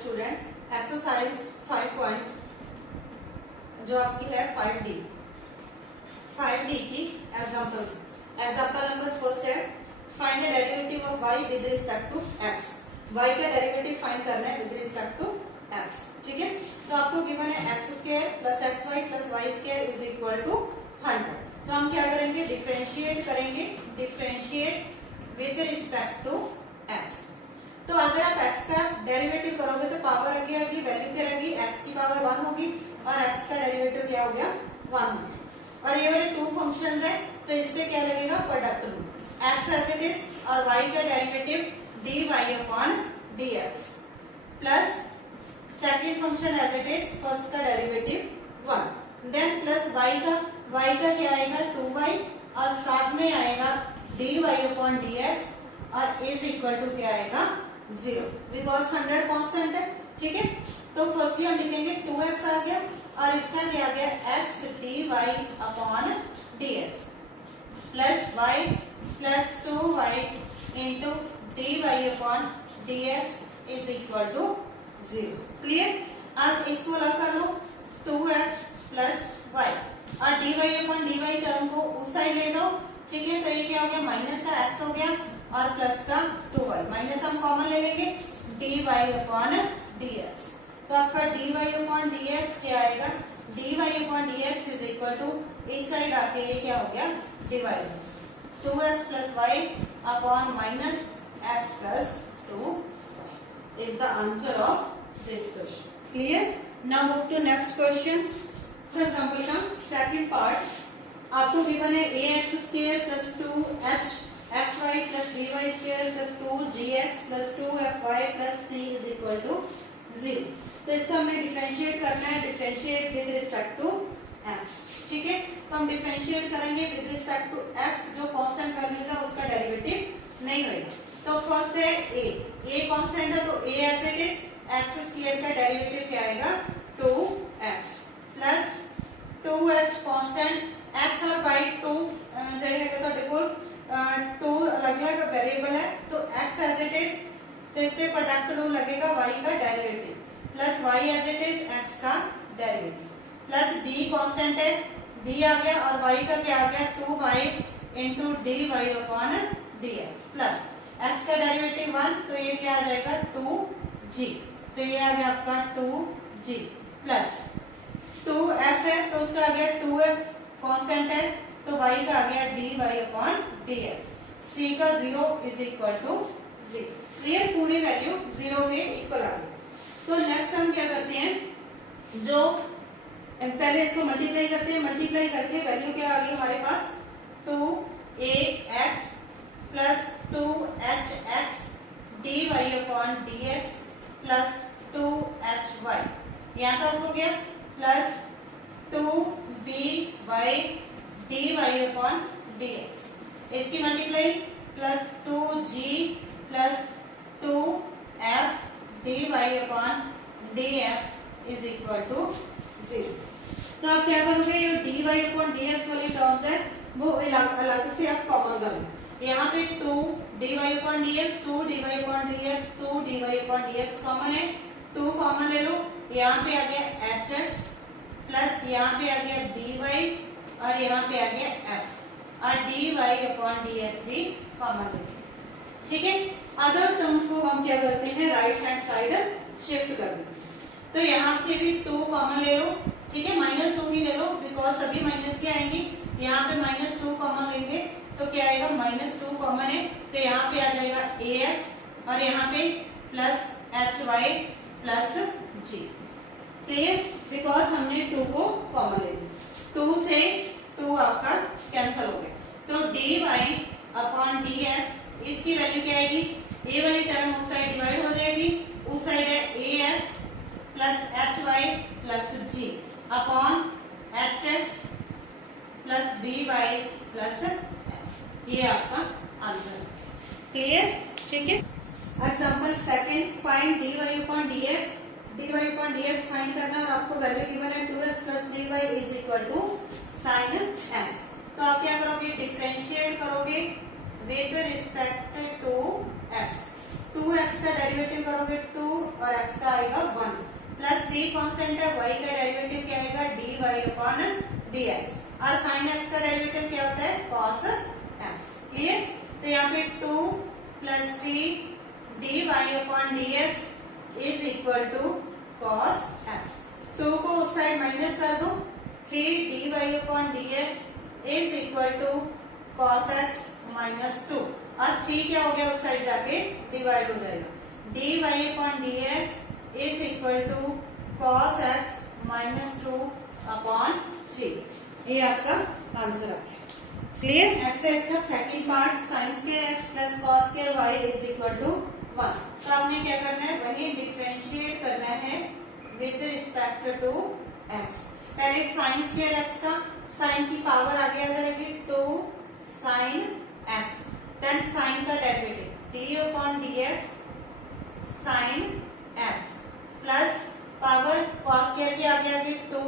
Student exercise 5 point जो आपकी है 5D की एग्जांपल नंबर फर्स्ट है find the derivative of y with respect to x। y का डेरिवेटिव फाइंड करना है विद रिस्पेक्ट टू x। ठीक है, तो आपको गिवन है x² plus xy plus y² is equal to 100। तो हम क्या करेंगे, डिफरेंशिएट करेंगे, differentiate with respect to x। तो अगर आप x का डेरिवेटिव करोगे तो पावर आगे आएगी, वैल्यू क्या रहेगी, x की पावर 1 होगी और x का डेरिवेटिव क्या हो गया 1 होगा। और ये वाले टू फंक्शंस है तो इस पे क्या लगेगा, product rule. x as it is और y का derivative dy upon dx plus second function as it is first का डेरिवेटिव 1 देन प्लस y का क्या आएगा 2y और साथ में आएगा dy अपॉन dx और इज इक्वल टू क्या आएगा 0 बिकॉज 100 कांस्टेंट है। ठीक है, तो फर्स्टली हम लिखेंगे 2x आ गया और इसका क्या आ गया x dy upon dx plus y plus 2y into dy upon dx is equal to 0। Clear, अब इसको अलग कर लो 2x प्लस y और dy अपॉन dy टर्म को उस साइड ले जाओ। ठीक है, तो ये क्या हो गया, माइनस का x हो गया और प्लस का 2y, माइनस हम कॉमन ले लेंगे dy अपॉन dx। तो आपका dy अपॉन dx क्या आएगा, dy upon dx is equal to इस साइड आके ये क्या हो गया divide 2x plus y upon minus x plus 2 is the answer of this question. Clear? Now move to next question. For example का second part आपको given है ax² plus 2hxy plus by² plus 2gx plus 2fy plus c is equal to 0। तो इसका हमें differentiate करना है, differentiate with respect to x। ठीक है, तो हम डिफरेंशिएट करेंगे विद रिस्पेक्ट टू x, जो कांस्टेंट वैल्यूज है उसका डेरिवेटिव नहीं होगा। तो फर्स्ट है a कांस्टेंट है तो a as it is x² का डेरिवेटिव क्या आएगा 2x plus 2x constant x और y 2 जगह तो देखो 2 अलग-अलग वेरिएबल है तो x एज इट इज, तो इस पे प्रोडक्ट रूल लगेगा y का derivative plus y as it is x का डेरिवेटिव प्लस b कांस्टेंट है b आ गया और y का क्या आ गया 2y into dy upon dx plus x का डेरिवेटिव 1 तो ये क्या आ जाएगा 2g, तो ये आ गया आपका 2g प्लस 2f है तो उसका आ गया 2f कांस्टेंट है तो y का आ गया dy अपॉन dx, c का 0 इज इक्वल टू 0। क्लियर, पूरी वैल्यू 0 के इक्वल आ गई। तो नेक्स्ट हम क्या करते हैं, जो पहले इसको मल्टीप्लाई करते हैं, मल्टीप्लाई करके वैल्यू क्या आ गई हमारे पास 2ax plus 2hx dy upon dx plus 2hy, यहाँ तक हो गया plus 2by dy upon dx, इसकी multiply plus 2g plus 2f dy upon dx is equal to 0। तो आप क्या करोगे, ये dy अपॉन dx वाली टर्म्स है वो अलग से आप कॉमन करोगे। यहाँ पे 2 dy upon dx 2 dy upon dx 2 dy upon dx common है, 2 कॉमन ले लो, यहाँ पे आ गया hx प्लस यहाँ पे आ गया dy और यहाँ पे आ गया f और dy अपॉन dx भी कॉमन ले लो। ठीक है, अदर टर्म्स को हम क्या करते हैं राइट हैंड साइड शिफ्ट कर देते हैं। तो यहाँ से भी 2 कॉमन ले लो। ठीक है, -2 ही ले लो बिकॉज सभी माइनस की आएंगी, यहाँ पे -2 कॉमन लेंगे तो क्या आएगा -2 कॉमन है तो यहाँ पे आ जाएगा ax और यहाँ पे plus hy plus g। Clear, because हमने 2 को कॉमन ले लिया, 2 से 2 आपका कैंसिल हो गया तो dy अपॉन dx इसकी वैल्यू क्या आएगी, a वाली टर्म उस साइड डिवाइड हो जाएगी, उस साइड है ax plus hy plus g upon hx plus by plus ये आपका आंसर। क्लियर, ठीक है। Example second find dy upon dx find करना और आपको वैल्यू गिवन है 2x plus dy is equal to sin x। तो आप क्या करोगे, डिफरेंशिएट करोगे with respect to x, 2x का डेरिवेटिव करोगे 2 और x का आएगा 1 प्लस 3 कांस्टेंट है, y का डेरिवेटिव क्या आएगा dy अपॉन dx और sin x का डेरिवेटिव क्या होता है cos x। क्लियर? तो यहाँ पे 2 plus 3 dy upon dx is equal to cos x। 2 को उस साइड माइनस कर दो, 3 dy upon dx is equal to cos x minus 2 और 3 क्या हो गया उस साइड जाके डिवाइड हो जाएगा, dy upon dx is equal to cos x minus 2 upon 3। ये आपका आंसर है। क्लियर? नेक्स्ट है इसका second part, sin square x plus cos square y is equal to 1। तो आपने क्या करना है, वही डिफरेंशिएट करना है विद रिस्पेक्ट टू x। पहले sin स्क्वायर x का sin की पावर आगे आ जाएगी 2 sin x, देन sin का derivative d upon dx sin x plus power cos square की आगे आगे 2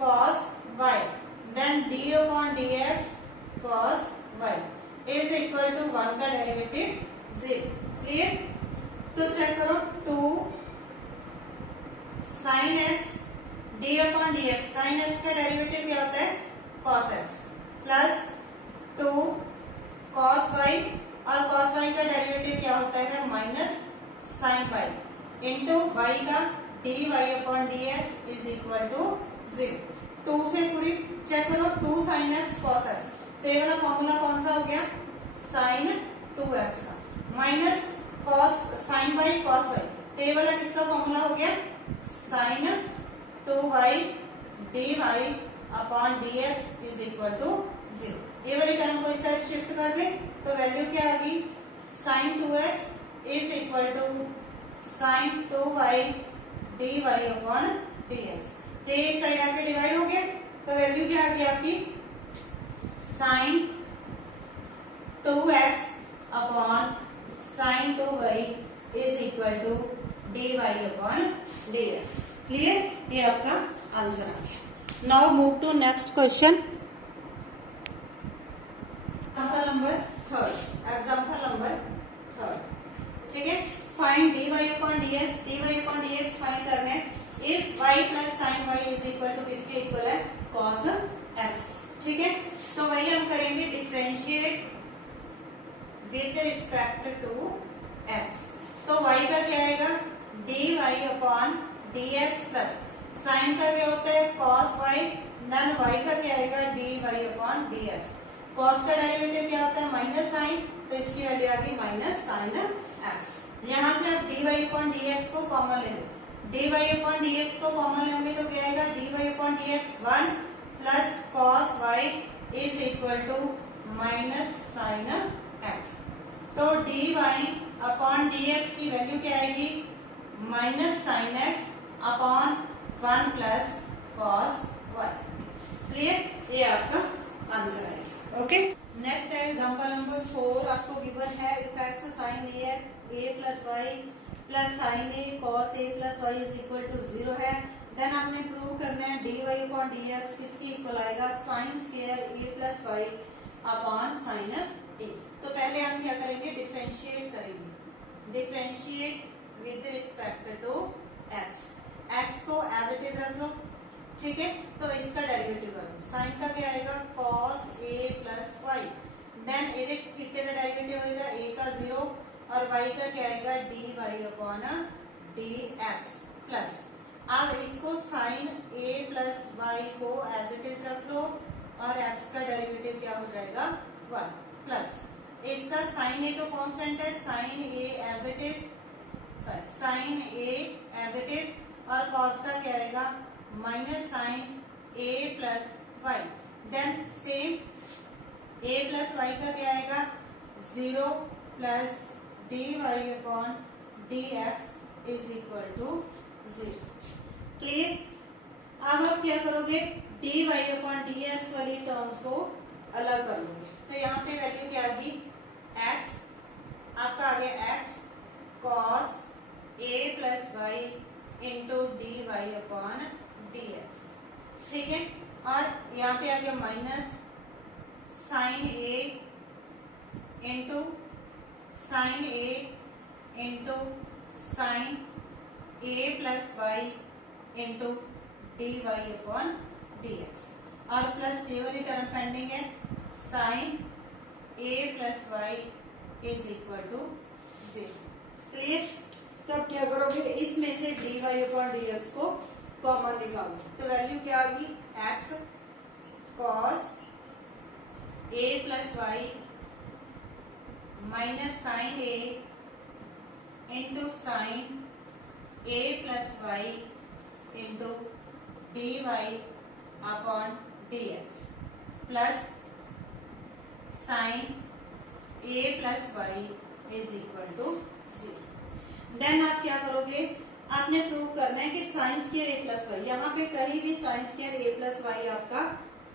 cos y, then d upon dx cos y is equal to 1 का डेरिवेटिव 0। क्लियर? तो चेक करो 2 sin x d upon dx, sin x का derivative क्या होता है cos x plus 2 cos y और cos y का डेरिवेटिव क्या होता है minus sin y into y का dy upon dx is equal to 0। 2 से पूरी चेक करो 2 sin x cos x, तो ये वाला फॉर्मूला कौन सा हो गया sin 2x का minus cos sin y cos y, तो ये वाला किसका फॉर्मूला हो गया sin 2y dy upon dx is equal to 0। ये वाली टर्म को इस साइड शिफ्ट कर दे तो वैल्यू क्या आ गई sin 2x is equal to sin 2y dy upon dx। तो ये इस साइड आके डिवाइड हो गया तो वैल्यू क्या आ गई आपकी sin 2x upon sin 2y is equal to dy upon dx। Clear? ये आपका आंसर आ गया। Now move to next question, example number 3। ठीक है, find dy upon dx find करना है if y plus sin y is equal to किसके equal है cos x। ठीक है, तो वही हम करेंगे differentiate with respect to x। तो y का क्या आएगा dy upon dx plus sin का क्या होता है cos y, देन y का क्या आएगा dy अपॉन dx। cos का डेरिवेटिव क्या होता है माइनस sin, तो इसकी वैल्यू आ गई माइनस sin x। यहाँ से आप dy अपॉन dx को कॉमन ले लो, dy अपॉन dx को कॉमन लेंगे तो क्या आएगा dy upon dx 1 plus cos y is equal to minus sin x। तो dy अपॉन dx की वैल्यू क्या आएगी minus sin x upon 1 plus cos y। Clear? ये आपका आंसर आएगा। ओके, नेक्स्ट है एग्जांपल नंबर 4। आपको गिवन है if x sin a plus y plus sin a cos a plus y is equal to 0 है, then आपने prove करना है dy अपॉन dx किसकी इक्वल आएगा sin square a plus y upon sin a। तो पहले हम क्या करेंगे डिफरेंशिएट करेंगे, differentiate with respect to x। x को एज इट इज रख लो। ठीक है, तो इसका डेरिवेटिव कर लो, sin का क्या आएगा cos a plus y, then ये थीटा का डेरिवेटिव होगा a का 0 और y का क्या आएगा dy अपॉन dx प्लस अब इसको sin a प्लस y को एज इट इज रख लो और x का डेरिवेटिव क्या हो जाएगा 1 प्लस इसका sin a तो कांस्टेंट है, sin a as it is, sin a as it is और cos का क्या आएगा minus sin a plus y, then same a plus y का क्या आएगा 0 plus dy upon dx is equal to 0। Clear? अब आप क्या करोगे dy अपॉन dx वाली टर्म्स को अलग कर लोगे, तो यहाँ पे वैल्यू क्या आ गई x, आपका आ गया x cos a plus y into dy upon dx। ठीक है, और यहाँ पे आ गया minus sin a into sin a into sin a plus y into d y upon d x, और प्लस ये वाली टर्म पेंडिंग है sine a plus y is equal to 0। Clear? तब क्या करोगे, इसमें से d y upon d x को कॉमन निकालो, तो वैल्यू क्या होगी, x cos a plus y minus sine a into sine a plus y into d y upon d x plus sine a plus y is equal to 0। Then आप क्या करोगे, आपने prove करना है कि sine square a plus y, यहाँ पे कहीं भी sine square a plus y आपका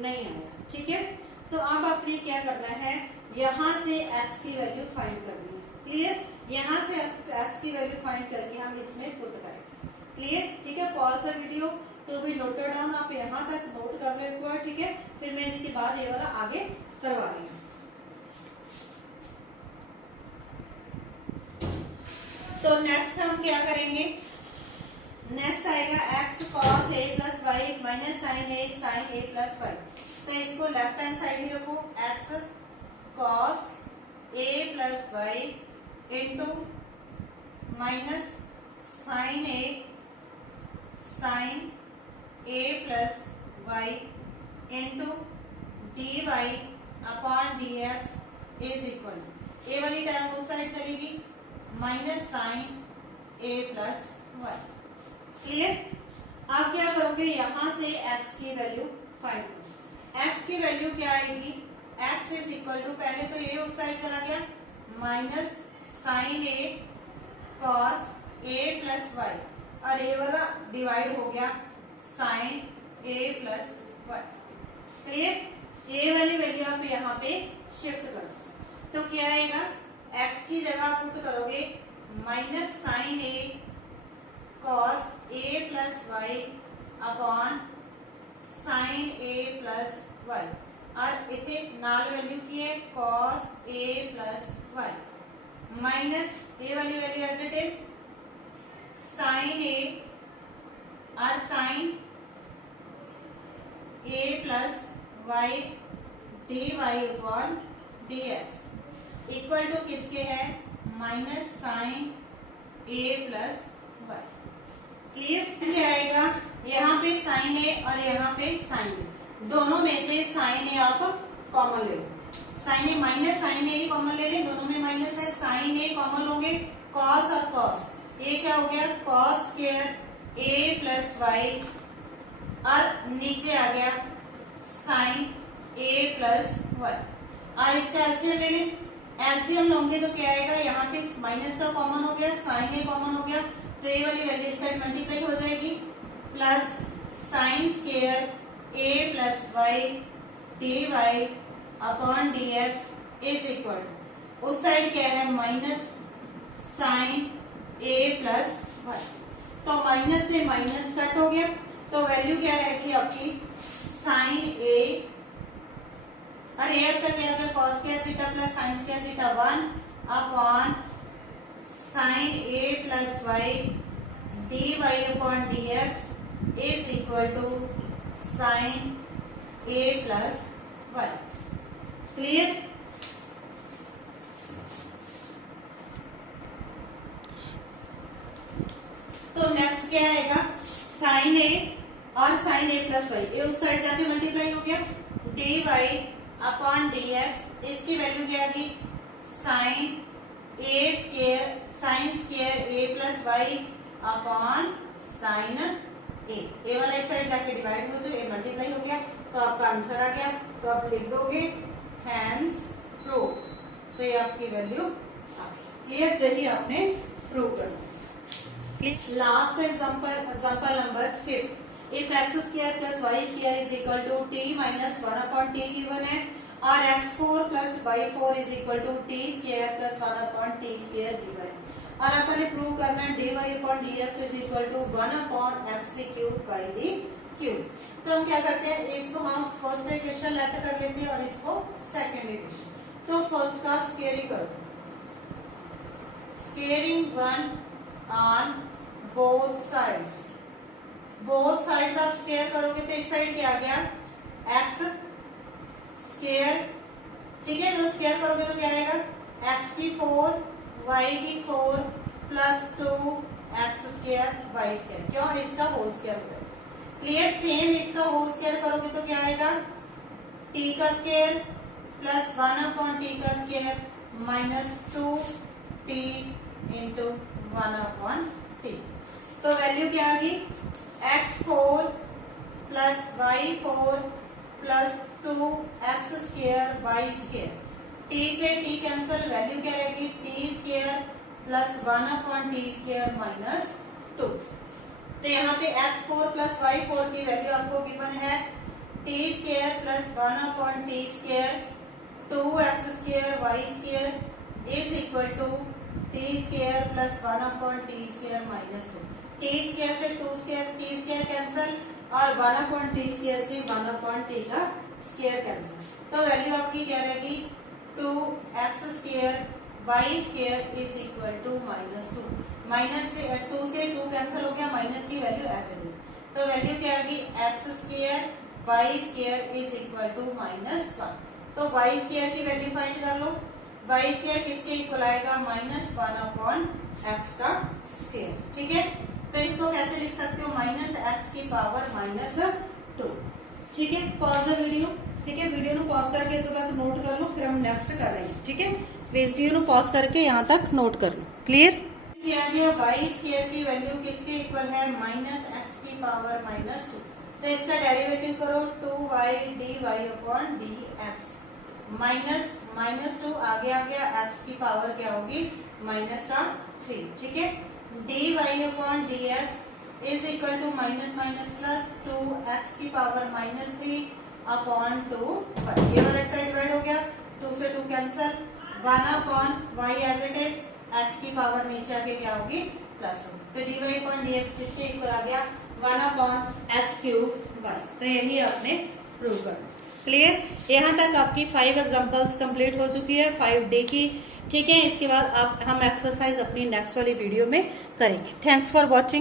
नहीं आएगा, ठीक है। तो अब आपने क्या करना है, यहाँ से x की वैल्यू फाइंड करनी है। क्लियर? यहाँ से x की वैल्यू फाइंड करके हम इसमें पुट करेंगे। क्लियर? ठीक है। Pause the video to be noted down, आप यहाँ तक नोट कर ले हुआ, ठीक है। फिर मैं इसके बाद ये वाला आगे करवा रही हूँ। तो नेक्स्ट हम क्या करेंगे, नेक्स्ट आएगा x cos a plus y minus sine a plus y. तो इसको लेफ्ट हैंड साइड में रखो, x cos a plus y into minus sine a plus y into d y upon d x is equal, a वाली term उस side चलेगी minus sine a plus y. Clear? आप क्या करोगे, यहां से x की वैल्यू फाइंड करो। x की वैल्यू क्या आएगी, x इज इक्वल टू, पहले तो ये उस साइड चला गया minus sine a cos a plus y, और ये वाला डिवाइड हो गया sign a plus y. Clear? ये वाली वैल्यू आप यहाँ पे शिफ्ट करो, तो क्या आएगा, x की जगह पुट करोगे minus sine a cos a plus y upon sine a plus y, और इथे नाल वैल्यू की है cos a plus y minus a वाली value as it is sine a और sine a plus y d y upon d x equal to किसके है, minus sine a plus y. Clear? क्या आएगा, यहाँ पे साइन ए और यहाँ पे साइन ए, दोनों में से साइन ए आप कॉमन ले लो, साइन ए माइनस साइन ए कॉमन ले लें, दोनों में माइनस है, साइन ए कॉमन लोगे, कॉस और कॉस, ये क्या हो गया cos square a plus y, और नीचे आ गया साइन ए प्लस वाई, और इसका एलसीएम ले लें, एलसीएम लोगे तो क्या आएगा, यहाँ पे माइनस का कॉमन हो गया, साइन ए कॉमन हो गया, तो ये वाली वैल्यू इस साइड मल्टीप्लाई हो जाएगी, plus sine square a plus y d y upon d x is equal, उस साइड क्या है minus sine a plus y, तो माइनस से माइनस कट हो गया, तो वैल्यू क्या रहेगी आपकी साइन ए, और ए का क्या होगा cos square theta plus sine square theta 1 upon sine a plus y d y upon d x is equal to sine a plus y. Clear? तो नेक्स्ट क्या आएगा, साइन ए और साइन ए प्लस वाई, ये उस side जाके multiply हो गया, d y upon d x, इसकी वैल्यू क्या आएगी sine a square sine square a plus y upon sine a वाला इस साइड जाके डिवाइड हो जाए, ए मल्टीप्लाई हो गया, तो आपका आंसर आ गया, तो आप लिख दोगे हैंस प्रूव, तो ये आपकी वैल्यू आ गई। क्लियर? यही आपने प्रूव करना। Last example number 5, if x square plus y square is equal to t minus 1 upon t given है, और x4 plus y4 is equal to t square plus 1 upon t square given है, और अपन ने prove करना है dy upon dx is equal to 1 upon x the cube by the cube. तो हम क्या करते हैं, इसको हम फर्स्ट इक्वेशन लेट कर लेते हैं और इसको सेकंड इक्वेशन, तो फर्स्ट का स्क्वेयरिंग करो, स्क्वेयरिंग 1 ऑन बोथ साइड्स आप स्क्वायर करोगे तो इस साइड क्या आ गया एक्स स्क्वायर, ठीक है। जो स्क्वायर करोगे तो क्या आएगा एक्स की 4 वाई की 4 plus 2 x square y square, क्यों इसका होल स्क्वायर होगा। क्लियर। सेम इसका होल स्क्वायर करोगे तो क्या आएगा टी का स्क्वायर प्लस 1 अपॉन टी का square minus 2 t into 1 upon t. तो वैल्यू क्या आ गई x4 plus y4 plus 2 x square y square, t से टी कैंसिल, वैल्यू क्या रहेगी t square plus 1 upon t square minus 2। तो यहाँ पे x4 प्लस y4 की वैल्यू आपको गिवन है t square plus 1 upon t square 2x square y square is equal to t square plus 1 upon t square minus 2। T square से 2 square T square cancel और 1 upon t square से 1 upon t का square cancel. तो value आपकी क्या रहेगी 2x square y square is equal to minus 2। Minus से 2 से 2 कैंसिल हो गया, माइनस की वैल्यू एज इट इज। तो वैल्यू क्या आएगी x square y square is equal to minus 1। तो वाई स्क्वायर की वैल्यू फाइंड कर लो। वाई स्क्वायर किसके इक्वल आएगा माइनस 1 अपॉन एक्स का स्क्वायर, ठीक है। तो इसको कैसे लिख सकते हो माइनस एक्स की पावर माइनस 2, ठीक है। पॉज द वीडियो, ठीक है। वीडियो ਨੂੰ पॉज करके तो तक नोट कर लो, फिर हम नेक्स्ट कर रहे हैं, ठीक है। वीडियो ਨੂੰ पॉज करके यहाँ तक नोट कर लो। क्लियर। किया गया वाई स्क्वायर की वैल्यू किसके इक्वल है माइनस एक्स की पावर माइनस 2। तो इसका डेरिवेटिव करो 2y dy upon dx minus minus 2 आगे आ गया, एक्स की पावर क्या होगी माइनस का 3, ठीक है। dy upon dx is equal to minus minus plus 2x की पावर माइनस 3 अपॉन 2 ये वाला साइड डिवाइड हो गया, 2 से 2 cancel, 1 upon y as it is, x की पावर नीचे आके क्या होगी प्लस 1। तो dy अपॉन dx किसके इक्वल आ गया 1 अपॉन एक्स क्यूब y। तो यही आपने प्रूव कर। क्लियर। यहाँ तक आपकी 5 एग्जांपल्स कंप्लीट हो चुकी है 5 डे की, ठीक है। इसके बाद हम एक्सरसाइज अपनी नेक्स्ट वाली वीडियो में करेंगे। Thanks for watching.